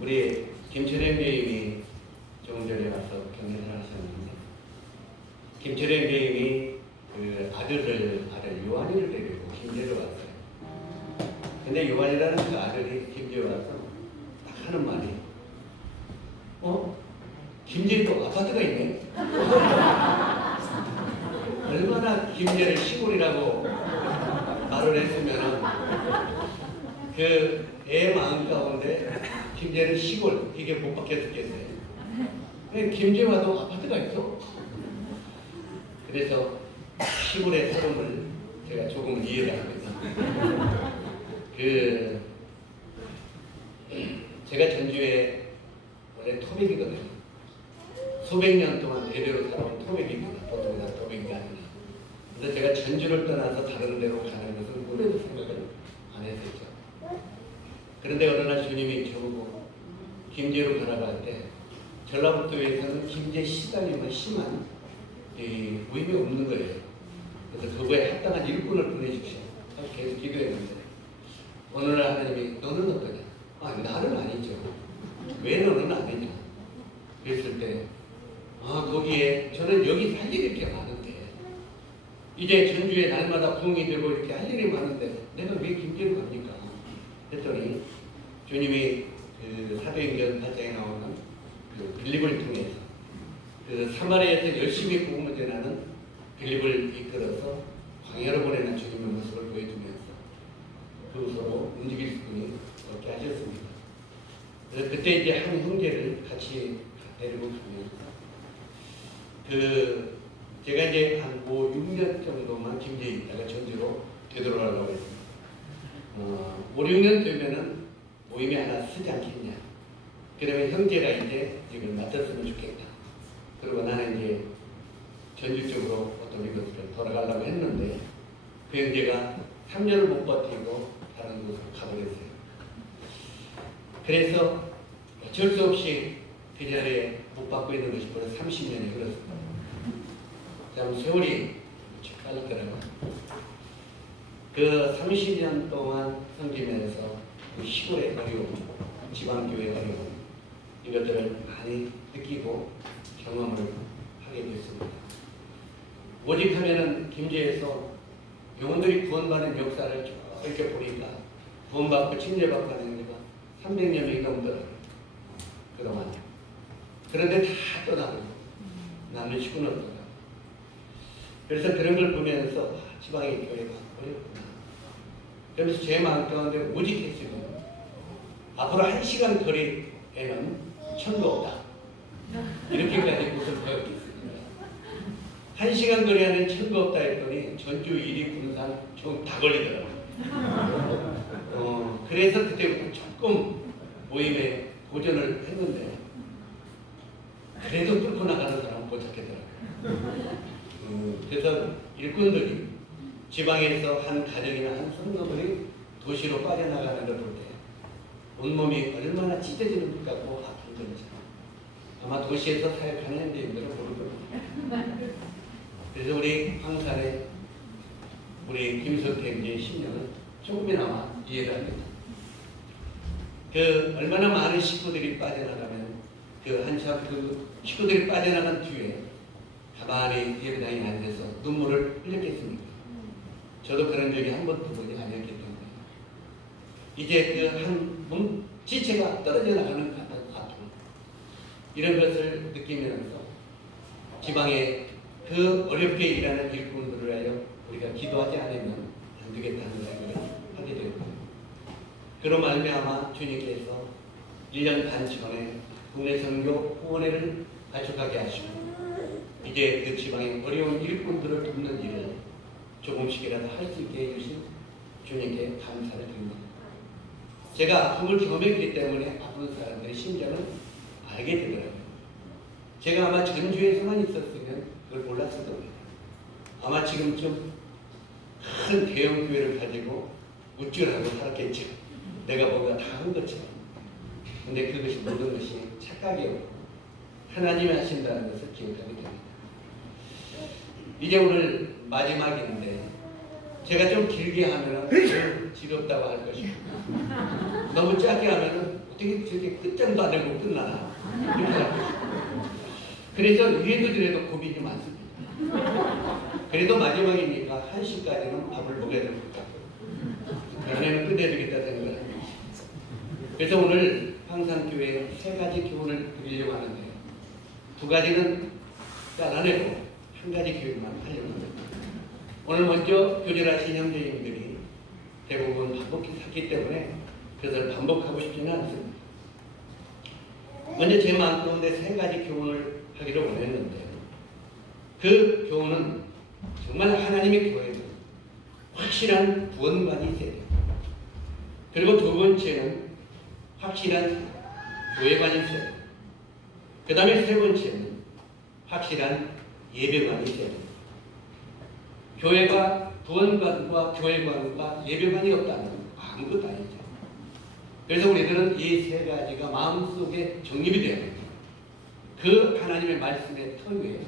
우리 김철현 교님이 조금 전에 와서 경연을 하셨는데, 김철현 교님이 그 아들 요한이를 데리고 김제로 왔어요. 근데 요한이라는 그 아들이 김제에 와서 딱 하는 말이, 김제에도 아파트가 있네? 얼마나 김제를 시골이라고 말을 했으면은 그 애 마음 가운데 김제는 시골, 이게 못 박혔겠어요. 근데 김제 와도 아파트가 있어? 그래서 시골의 사람을 제가 조금 이해를 합니다. 제가 전주에 원래 토백이거든요. 수백 년 동안 대대로 살아온 토백입니다. 보통 다 토백이 아니라. 그래서 제가 전주를 떠나서 다른 데로 가는 것은 꿈에도 생각을 안 했었죠. 그런데 어느 날 주님이 저보고 김제로 가라고 때 전라북도에서는 김제 시달림은 심한 모임이 없는 거예요. 그래서 그거에 합당한 일꾼을 보내십시오. 계속 기도했는데 어느 날 하나님이 너는 어떠냐? 나는 아니죠. 왜 너는 아니냐? 그랬을 때 거기에 저는 여기 할 일이 이렇게 많은데 이제 전주에 날마다 부흥이 되고 이렇게 할 일이 많은데 내가 왜 김제로 갑니까? 했더니 주님이 그 사도행전 8장에 나오는 그 빌립을 통해서 그 사마리아에서 열심히 복음을 전하는 빌립을 이끌어서 광야로 보내는 주님의 모습을 보여주면서 그것으로 움직일 수분이 없게 하셨습니다. 그래서 그때 이제 한 형제를 같이 데리고 가면서 제가 이제 한 5, 6년 정도만 김제에 있다가 전주로 되돌아가려고 했습니다. 5, 6년 되면은 모임이 하나 쓰지 않겠냐. 그러면 형제가 이제 이걸 맡았으면 좋겠다. 그리고 나는 이제 전주 쪽으로 어떤 이것을 돌아가려고 했는데 그 형제가 3년을 못 버티고 다른 곳으로 가버렸어요. 그래서 어쩔 수 없이 그 자리에 못 받고 있는 것이 벌써 30년이 흘렀습니다. 참 세월이 빨랐더라고요. 그 30년 동안 섬기면서 그 시골의 어려움, 지방교회의 어려움 이것들을 많이 느끼고 경험을 하게 됐습니다. 오직 하면은 김제에서 영혼들이 구원받는 역사를 쭉 이렇게 보니까 구원받고 침례받고 하는 데가 300여 명이 넘더라고요. 그동안. 그런데 다 떠나고 남는 식구는 없더라고요. 그래서 그런 걸 보면서 지방의 교회가 어렵구나. 그러면서 제 마음 가운데 오직 했으면 앞으로 1시간 거리에는 천도 없다. 이렇게까지 곳을 배웠겠습니다. 1시간 거리 안에 천도 없다 했더니 전주, 이리, 군산 좀 다 걸리더라고요. 그래서 그때부터 조금 모임에 도전을 했는데 그래도 뚫고 나가는 사람은 못 찾겠더라고요. 그래서 일꾼들이 지방에서 한 가정이나 한 성도들이 도시로 빠져나가는 걸 볼 때 온몸이 얼마나 찢어지는 것 같고 아픈 건지 아마 도시에서 사역하는 데인들은 모를 겁니다. 그래서 우리 황산의 우리 김석태의 신령은 조금이나마 이해를 합니다. 그 얼마나 많은 식구들이 빠져나가면 한참 그 식구들이 빠져나간 뒤에 가만히 예배당에 앉아서 눈물을 흘렸겠습니까? 저도 그런 적이 한 번도 보지 아니었기 때문에 이제 그 한 지체가 떨어져 나가는 아픔 이런 것을 느끼면서 지방에 그 어렵게 일하는 일꾼들을 위하여 우리가 기도하지 않으면 안 되겠다는 생각을 하게 되고 그로 말미암아 주님께서 1년 반 전에 국내 선교 후원회를 발족하게 하시고 이제 그 지방의 어려운 일꾼들을 돕는 일을 조금씩이라도 할 수 있게 해주신 주님께 감사를 드립니다. 제가 아픔을 경험했기 때문에 아픈 사람들의 심정을 알게 되더라고요. 제가 아마 전주에서만 있었으면 그걸 몰랐을 겁니다. 아마 지금쯤 큰 대형 교회를 가지고 우쭐하고 살았겠죠. 내가 뭔가 다 한 것처럼. 근데 그것이 모든 것이 착각이었고 하나님이 하신다는 것을 기억하게 됩니다. 이제 오늘 마지막인데 제가 좀 길게 하면은 지겹다고 할 것이고, 너무 짧게 하면은 어떻게 저렇게 끝장도 안 내고 끝나나 이렇게 할 것이고. 그래서 이래도 저래도 고민이 많습니다. 그래도 마지막이니까 1시까지는 밥을 먹어야 될 것 같고, 그전에는 끝내야 되겠다 생각을 합니다. 그래서 오늘 황산교회에 3가지 교훈을 드리려고 하는데, 2가지는 잘라내고 1가지 교육만 하려고 합니다. 오늘 먼저 교절하신 형제님들이 대부분 반복했기 때문에 그것을 반복하고 싶지는 않습니다. 먼저 제 마음 가운데 3가지 교훈을 하기를 원했는데, 그 교훈은 정말 하나님의 교회에서 확실한 구원관이 있어야 돼요. 그리고 2번째는 확실한 교회관이 있어야 돼요. 그 다음에 3번째는 확실한 예배관이 있어야 돼요. 교회가 구원관과 교회관과 예배관이 없다면 아무것도 아니죠. 그래서 우리들은 이 3가지가 마음속에 정립이 되어야 됩니다. 그 하나님의 말씀의 터 위에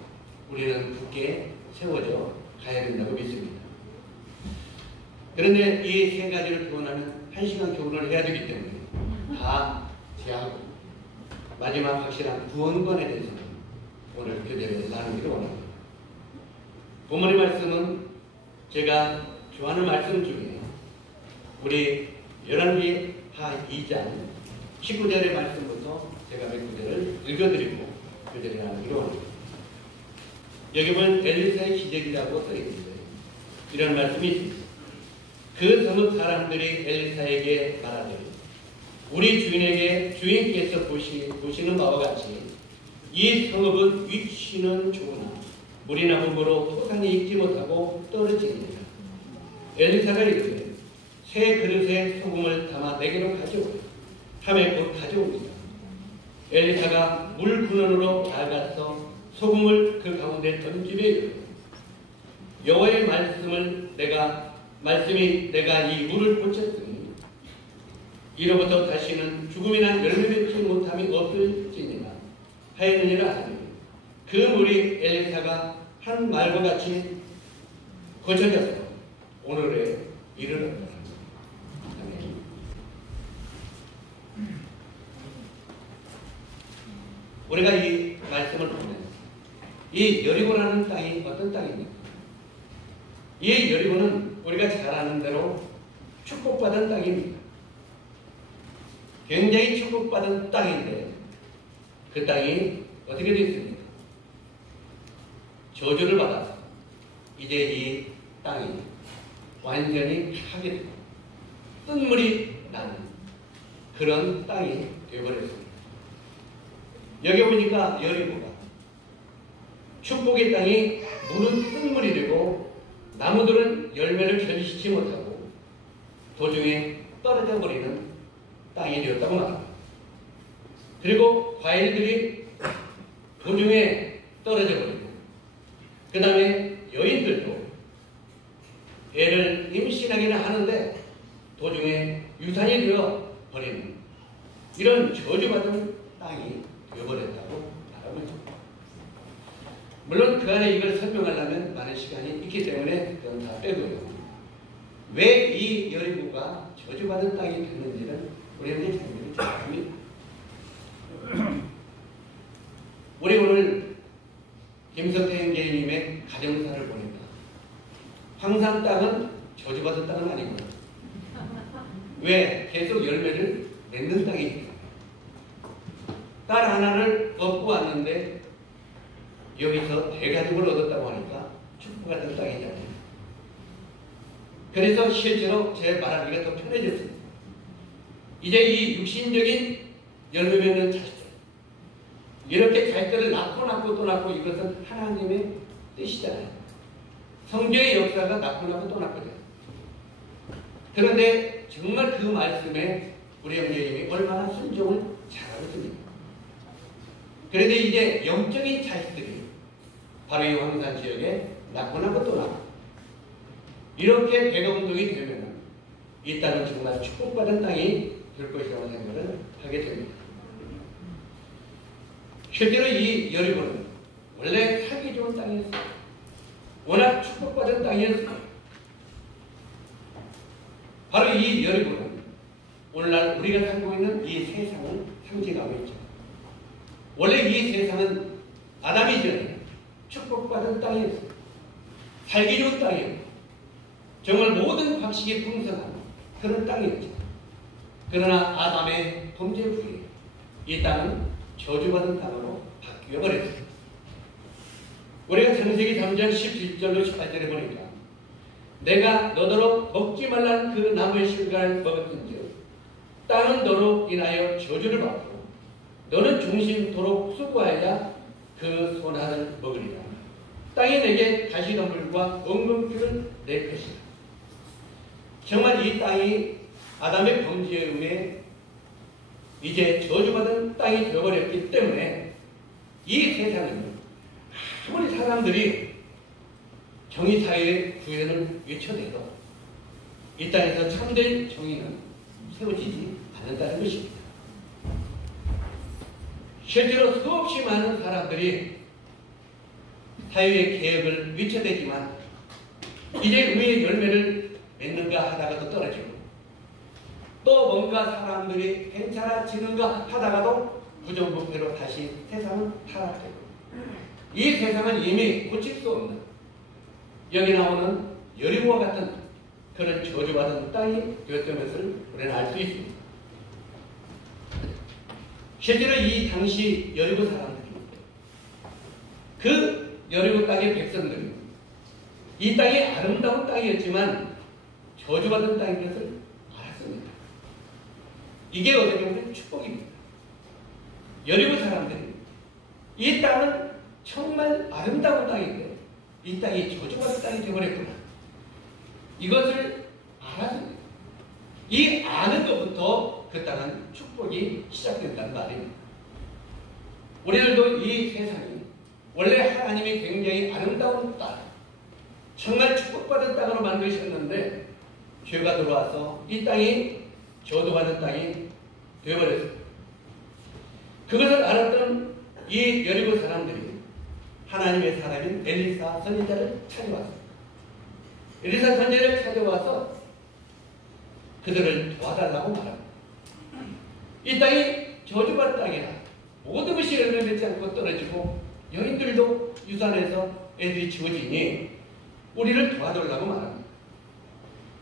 우리는 굳게 세워져 가야 된다고 믿습니다. 그런데 이 3가지를 교훈하면 1시간 교훈을 해야 되기 때문에 다 제하고 마지막 확실한 구원관에 대해서는 오늘 교대를 나누기를 원합니다. 본문의 말씀은 제가 좋아하는 말씀 중에 우리 열왕기 하 2장 19절의 말씀부터 제가 몇 구절을 읽어드리고 교대를 나누기를 원합니다. 여기 보면 엘리사의 기적이라고 써있는데 이런 말씀이 있습니다. 그 성읍 사람들이 엘리사에게 말하되 우리 주인에게 주인께서 보시는 바와 같이 이 성읍은 위치는 좋으나 물이 남음으로 토산이 익지 못하고 떨어지니라. 엘리사가 이르되 새 그릇에 소금을 담아 내게로 가져오라 하매 곧 가져옵니다. 엘리사가 물 근원으로 나아가서 소금을 그 가운데 던지며 이르되 여호와의 말씀이 내가 이 물을 고쳤으니 이로부터 다시는 죽음이나 열매 맺지 못함이 없을지니라 하였느니라 하니 그 물이 엘리사가 한 말과 같이 고쳐져서 오늘에 이르렀다. 아멘. 우리가 이 말씀을 보면 이 여리고라는 땅이 어떤 땅입니까? 이 여리고는 우리가 잘 아는 대로 축복받은 땅입니다. 굉장히 축복받은 땅인데 그 땅이 어떻게 되어 있습니까? 저주를 받아서 이제 이 땅이 완전히 하게 되고 쓴물이 나는 그런 땅이 되어버렸습니다. 여기 보니까 여리고가 축복의 땅이 물은 쓴물이 되고 나무들은 열매를 결실치 못하고 도중에 떨어져 버리는 땅이 되었다고 말합니다. 그리고 과일들이 도중에 떨어져 버리고 그 다음에 여인들도 애를 임신하기는 하는데 도중에 유산이 되어 버리는 이런 저주받은 땅이 되어버렸다고 말합니다. 물론 그 안에 이걸 설명하려면 많은 시간이 있기 때문에 그건 다 빼고요. 왜 이 여리고가 저주받은 땅이 됐는지는 우리에게 장면이 정확합니다. 우리 오늘 김석태 형제님의 가정사를 보니까 황산 땅은 저주받은 땅은 아니구나. 왜? 계속 열매를 맺는 땅이니까. 딸 하나를 얻고 왔는데 여기서 대가족을 얻었다고 하니까 축복받은 땅이잖아요. 그래서 실제로 제 말하기가 더 편해졌습니다. 이제 이 육신적인 열매 맺는 자식들, 이렇게 자식들을 낳고 또 낳고 이것은 하나님의 뜻이잖아요. 성경의 역사가 낳고 또 낳거든요. 그런데 정말 그 말씀에 우리 형제님이 얼마나 순종을 잘하고 있습니까? 그런데 이제 영적인 자식들이 바로 이 황산 지역에 낳고 또 낳고 이렇게 대동동이 되면 이 땅은 정말 축복받은 땅이 될 것이라고 생각을 하게 됩니다. 실제로 이 여리고는 원래 살기 좋은 땅이었어요. 워낙 축복받은 땅이었어요. 바로 이 여리고는 오늘날 우리가 살고 있는 이 세상을 상징하고 있죠. 원래 이 세상은 아담 이전에 축복받은 땅이었어요. 살기 좋은 땅이었고 정말 모든 방식이 풍성한 그런 땅이었죠. 그러나 아담의 범죄 후에 이 땅은 저주받은 땅으로 바뀌어버렸습니다. 우리가 창세기 3장 17절로 18절에 보니까 내가 너더러 먹지 말란 그 나무의 실과를 먹었은즉 땅은 너로 인하여 저주를 받고 너는 종신토록 수고하여야 그 선악을 먹으리라. 땅이 내게 가시덤불과 엉겅퀴를 낼 것이다. 정말 이 땅이 아담의 범죄에 의해 이제 저주받은 땅이 되어버렸기 때문에 이 세상은 아무리 사람들이 정의사회의 구현을 외쳐대도 이 땅에서 참된 정의는 세워지지 않는다는 것입니다. 실제로 수없이 많은 사람들이 사회의 개혁을 외쳐대지만 이제 의의 열매를 맺는가 하다가도 떨어지고 또 뭔가 사람들이 괜찮아지는가 하다가도 부정부패로 다시 세상은 타락되고 이 세상은 이미 고칠 수 없는 여기 나오는 여리고와 같은 그런 저주받은 땅이 되었던 것을 우리는 알 수 있습니다. 실제로 이 당시 여리고 사람들이 그 여리고 땅의 백성들이 이 땅이 아름다운 땅이었지만 저주받은 땅인 것을 알았습니다. 이게 어떻게 보면 축복입니다. 여리고 사람들이 이 땅은 정말 아름다운 땅인데 이 땅이 저주받은 땅이 되어버렸구나. 이것을 알았습니다. 이 아는 것부터 그 땅은 축복이 시작된다는 말입니다. 우리들도 이 세상이 원래 하나님이 굉장히 아름다운 땅, 정말 축복받은 땅으로 만드셨는데 죄가 들어와서 이 땅이 저주받은 땅이 되어버렸습니다. 그것을 알았던 이 여리고 사람들이 하나님의 사람인 엘리사 선지자를 찾아왔습니다. 엘리사 선지자를 찾아와서 그들을 도와달라고 말합니다. 이 땅이 저주받은 땅이라 모든 것이 열매 맺지 않고 떨어지고 여인들도 유산해서 애들이 지워지니 우리를 도와달라고 말합니다.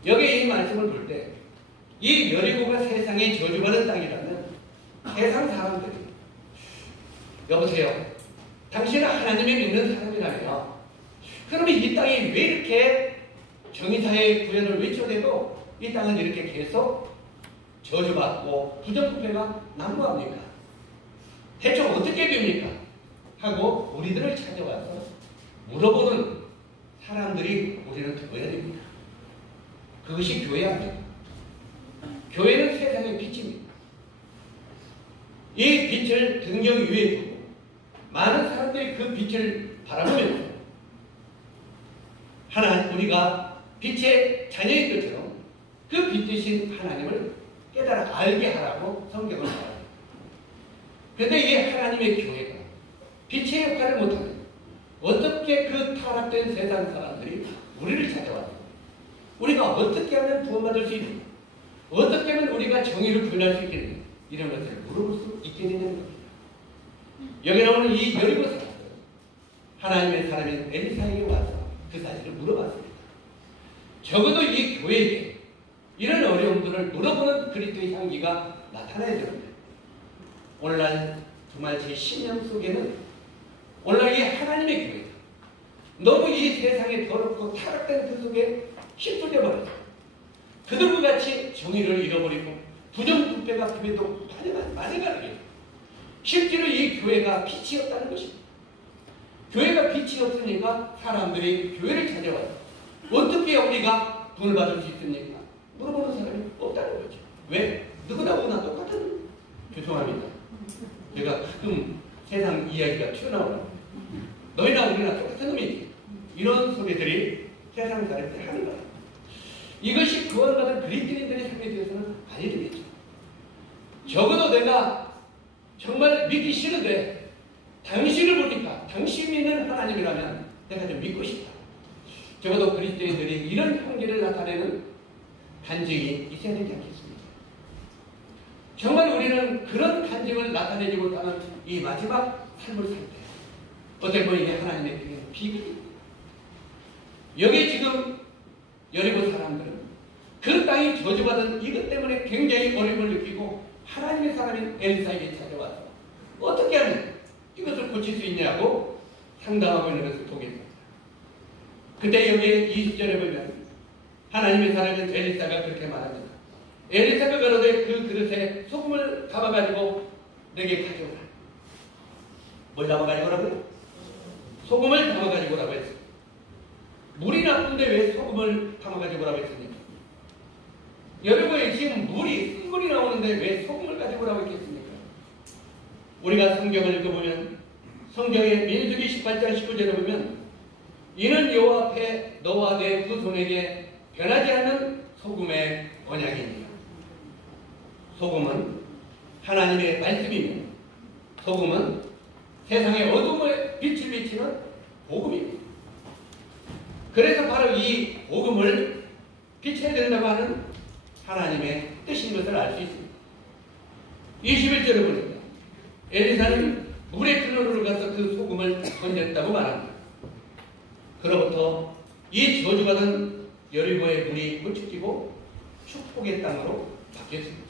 여기 이 말씀을 볼 때 이 여리고가 세상에 저주받은 땅이라면 세상 사람들이 여보세요. 당신은 하나님을 믿는 사람이라며 그러면 이 땅이 왜 이렇게 정의사회의 구현을 외쳐대도 이 땅은 이렇게 계속 저주받고 부정부패가 난무합니까? 대체 어떻게 됩니까? 하고 우리들을 찾아와서 물어보는 사람들이 우리는 되어야 됩니다. 그것이 교회 아닙니까? 교회는 세상의 빛입니다. 이 빛을 등경 위에 두고 많은 사람들이 그 빛을 바라보면서 하나님 우리가 빛의 자녀인 것처럼 그 빛 대신 하나님을 깨달아 알게 하라고 성경을 말합니다. 그런데 이 하나님의 교회가 빛의 역할을 못하면 어떻게 그 타락된 세상 사람들이 우리를 찾아와서 우리가 어떻게 하면 구원받을 수 있는가, 어떻게 하면 우리가 정의를 구현할 수 있겠는가, 이런 것을 물어볼 수 있게 되는 겁니다. 여기 나오는 이 여리고 사람들, 하나님의 사람인 엘리사에게 와서 그 사실을 물어봤습니다. 적어도 이 교회에게 이런 어려움들을 물어보는 그리스도의 향기가 나타나야 됩니다. 오늘날 정말 제 신념 속에는 오늘날 이 하나님의 교회가 너무 이 세상에 더럽고 타락된 그 속에 휩쓸려 버렸어요. 그들과 같이 정의를 잃어버리고 부정부패가 교회도 많이 가게 실제로 이 교회가 빛이 없다는 것입니다. 교회가 빛이 없으니까 사람들이 교회를 찾아와요. 어떻게 우리가 돈을 받을 수 있습니까? 물어보는 사람이 없다는 거죠. 왜? 누구나 오나 똑같은, 죄송합니다. 제가 가끔 세상 이야기가 튀어나오는 너희나 우리나 똑같은 놈이지. 이런 소리들이 세상 사람들이 하는 거예요. 이것이 구원받은 그리스도인들의 삶에 대해서는 아니 되겠죠. 적어도 내가 정말 믿기 싫은데 당신을 보니까 당신이 있는 하나님이라면 내가 좀 믿고 싶다. 적어도 그리스도인들이 이런 향기를 나타내는 간증이 있어야 되지 않겠습니까? 정말 우리는 그런 간증을 나타내지 못하는 이 마지막 삶을 살 때 어떻게 보면 이게 하나님의 비밀입니다. 여기 지금 여리고 사람들은 그 땅이 저주받은 이것 때문에 굉장히 어려움을 느끼고 하나님의 사람인 엘리사에게 찾아와서 어떻게 하면 이것을 고칠 수 있냐고 상담하고 있는 것을 보게 됩니다. 그때 여기에 20절에 보면 하나님의 사람인 엘리사가 그렇게 말합니다. 엘리사가 가로되 그 그릇에 소금을 담아가지고 내게 가져오라. 뭘 담아가지고 오라고요? 소금을 담아가지고 오라고 했어요. 물이 나쁜데 왜 소금을 담아가지고 오라고 했습니까? 여러분의 지금 쓴물이 나오는데 왜 소금을 가지고 오라고 했겠습니까? 우리가 성경을 읽어보면 성경의 민수기 18장 19절에 보면 이는 여호와 앞에 너와 내 후손에게 변하지 않는 소금의 언약입니다. 소금은 하나님의 말씀이며 소금은 세상의 어둠에 빛을 비치는 복음입니다. 그래서 바로 이 복음을 비춰야 된다고 하는 하나님의 뜻인 것을 알 수 있습니다. 21절을 보니까 엘리사는 물의 근원으로 가서 그 소금을 던졌다고 말합니다. 그로부터 이 저주받은 여리고의 물이 묻히고 축복의 땅으로 바뀌었습니다.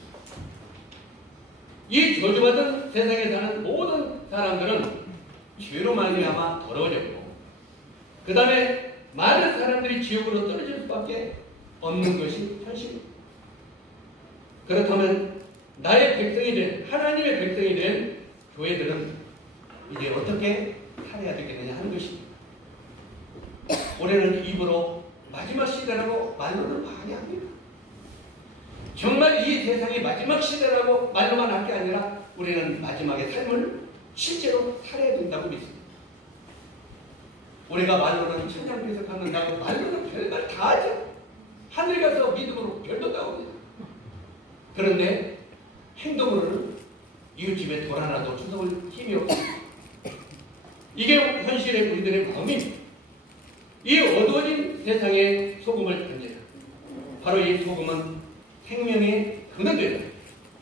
이 저주받은 세상에 사는 모든 사람들은 죄로 말미암아 더러워졌고 그 다음에 많은 사람들이 지옥으로 떨어질 수밖에 없는 것이 현실입니다. 그렇다면 나의 백성이 된 하나님의 백성이 된 교회들은 이제 어떻게 살아야 되겠느냐 하는 것입니다. 올해는 입으로 마지막 시대라고 말로는 많이 합니다. 정말 이 세상이 마지막 시대라고 말로만 할 게 아니라 우리는 마지막의 삶을 실제로 살아야 된다고 믿습니다. 우리가 말로는 천장에서 갖는다고 말로는 별말 다 하죠. 하늘 가서 믿음으로 별도 따옵니다. 그런데 행동으로는 이웃집에 돌 하나도 주워올 힘이 없습니다. 이게 현실의 우리들의 마음입니다. 이 어두워진 세상에 소금을 던져라. 바로 이 소금은 생명의 근원되는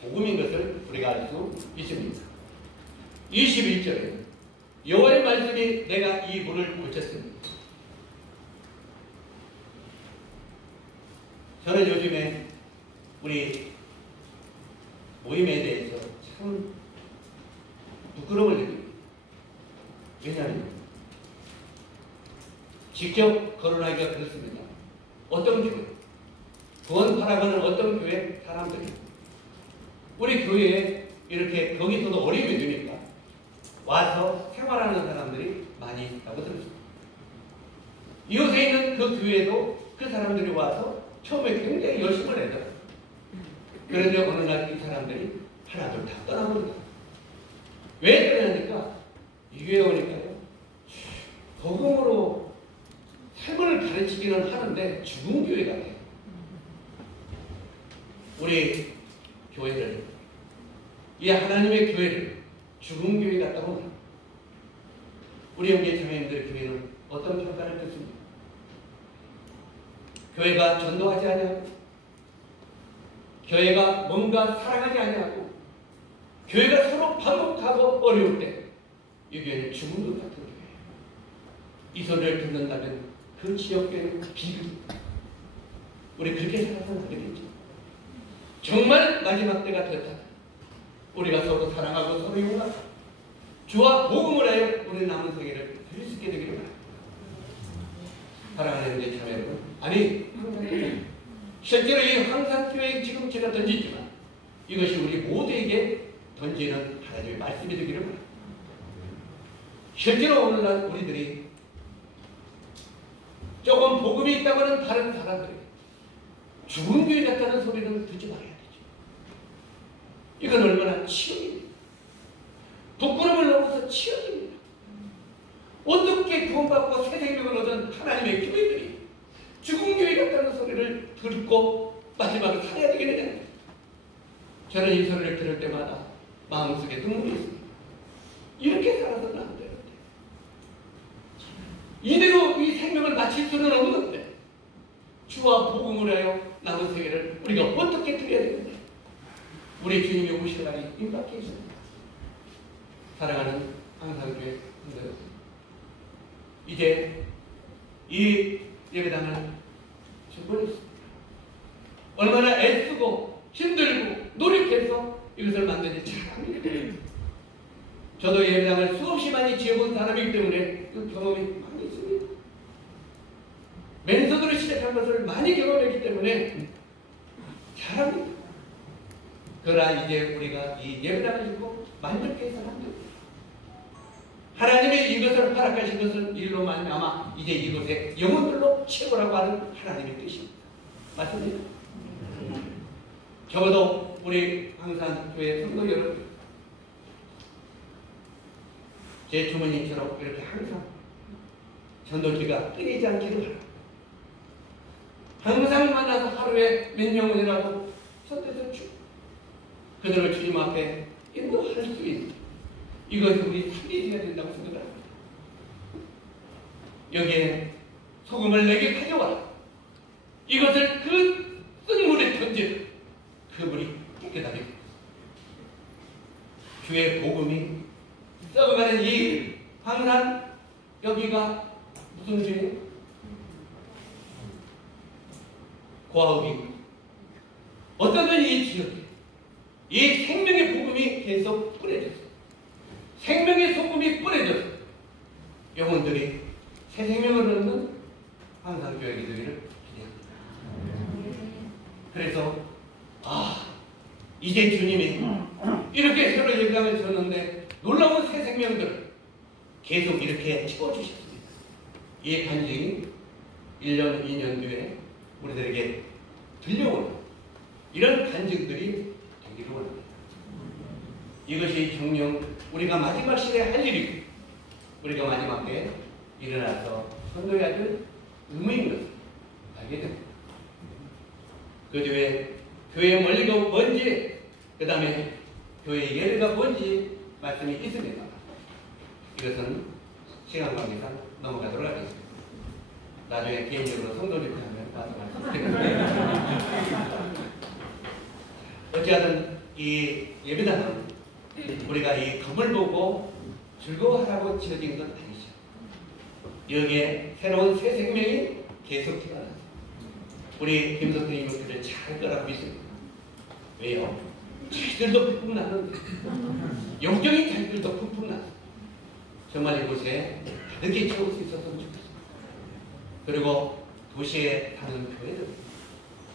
복음인 것을 우리가 알 수 있습니다. 21절에 여호와의 말씀이 내가 이 물을 고쳤습니다. 저는 요즘에 우리 모임에 대해서 참 부끄러움을 느낍니다. 왜냐하면 직접 거론하기가 그렇습니다. 어떤 교회, 구원 바라보는 어떤 교회 사람들이 우리 교회에 이렇게 거기서도 어려움이 되니까 와서 생활하는 사람들이 많이 있다고 들었습니다. 이곳에 있는 그 교회에도 그 사람들이 와서 처음에 굉장히 열심을 내더라고요. 그런데 어느 날 이 사람들이 하나둘 다 떠나버린다. 왜 떠나니까 이 교회에 오니까요. 복음으로 삶을 가르치기는 하는데 죽은 교회 같아요. 우리 교회를, 이 하나님의 교회를 죽은 교회 같다고 합니다. 우리 형제 자매님들 교회는 어떤 평가를 듣습니까? 교회가 전도하지 않냐고, 교회가 뭔가 사랑하지 않냐고, 교회가 서로 반복하고 어려울 때 이 교회는 죽은 것 같은 교회예요. 이 소리를 듣는다면 그 지역교회는 비극입니다. 우리 그렇게 살아서는 안 되겠죠. 정말 마지막 때가 되었다. 우리가 서로 사랑하고 서로 용납하고 주와 복음을 하여 우리 남은 세계를 드릴 수 있게 되기를 바랍니다. 사랑하는 내 자매 여러분, 아니 실제로 이 황산교회 지금 제가 던지지만 이것이 우리 모두에게 던지는 하나님의 말씀이 되기를 바랍니다. 실제로 오늘날 우리들이 조금 복음이 있다고 하는 다른 사람들이 죽은 교회 같다는 소리는 듣지 말아야 되죠. 이건 얼마나 치욕입니다. 부끄러움을 넘어서 치욕입니다. 어떻게 구원받고 새 생명을 얻은 하나님의 교회들이 죽은 교회 같다는 소리를 듣고 마지막에 살아야 되겠느냐. 저는 이 소리를 들을 때마다 마음속에 눈물이 있습니다. 이렇게 살아서는 안 되는데, 이대로 이 생명을 마칠 수는 없는데 주와 복음을 하여 남은 세계를 우리가 어떻게 드려야 되는데 우리 주님이 오실 날이 임박해 있습니다. 사랑하는 항상교회 분들, 이제 이 예배당을 준비했습니다. 얼마나 애쓰고 힘들고 노력해서 이것을 만드는지 잘 압니다. 저도 예배당을 수없이 많이 지어본 사람이기 때문에 그 경험이 많이 있습니다. 맨손으로 시작한 것을 많이 경험했기 때문에 잘합니다. 그러나 이제 우리가 이 예배당을 짓고 만족해서는 안 됩니다. 하나님의 이것을 허락하신 것은 일로 말미암아 이제 이곳에 영혼들로 채우라고 하는 하나님의 뜻입니다. 맞습니까? 적어도 우리 항상 교회 성도 여러분, 제 주머니처럼 이렇게 항상 전도기가 끊이지 않기를 바랍니다. 항상 만나서 하루에 몇 명이라도 선택을 주고 그들을 주님 앞에 인도할 수 있는 이것이 우리 삶이 되어야 된다고 생각합니다. 여기에 소금을 내게 가져와라. 이것을 그 쓴물에 던져 그 물이 깨끗하게 주의 복음이 썩어가는 이 항상 여기가 무슨 죄예요? 고아읍이 어떤 면이 이 지역에 이 생명의 복음이 계속 뿌려졌어요. 생명의 소금이 뿌려져서 영혼들이 새 생명을 얻는 항상 교회가 되기를 기대합니다. 그래서 이제 주님이 이렇게 새로 예배당을 졌는데 놀라운 새 생명들 계속 이렇게 채워주셨습니다. 이 간증이 1년, 2년 뒤에 우리들에게 들려오는 이런 간증들이 되기를 원합니다. 이것이 정녕 우리가 마지막 시대에 할 일이고 우리가 마지막 때에 일어나서 선도해야 될 의무인 것을 알게 됩니다. 그 뒤에 교회의 원리가 뭔지, 그 다음에 교회의 예배가 뭔지 말씀이 있습니다. 이것은 시간 관계상 넘어가도록 하겠습니다. 나중에 개인적으로 성도 집회하면 다시 말씀드리겠습니다. 어찌하든 이 예배당은 우리가 이 검을 보고 즐거워하라고 지어진 건 아니죠. 여기에 새로운 새 생명이 계속 태어나서 우리 김 선생님이 그를 잘 거라고 믿습니다. 왜요? 자기들도 푹푹 나는데 영적인 자기들도 푹푹 나서 정말 이곳에 가득히 채울 수 있었으면 좋겠습니다. 그리고 도시에 사는 교회들,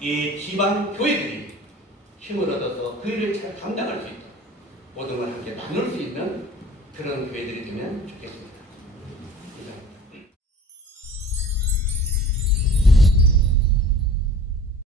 이 지방 교회들이 힘을 얻어서 그 일을 잘 감당할 수 있도록 모든 걸 함께 나눌 수 있는 그런 교회들이 되면 좋겠습니다.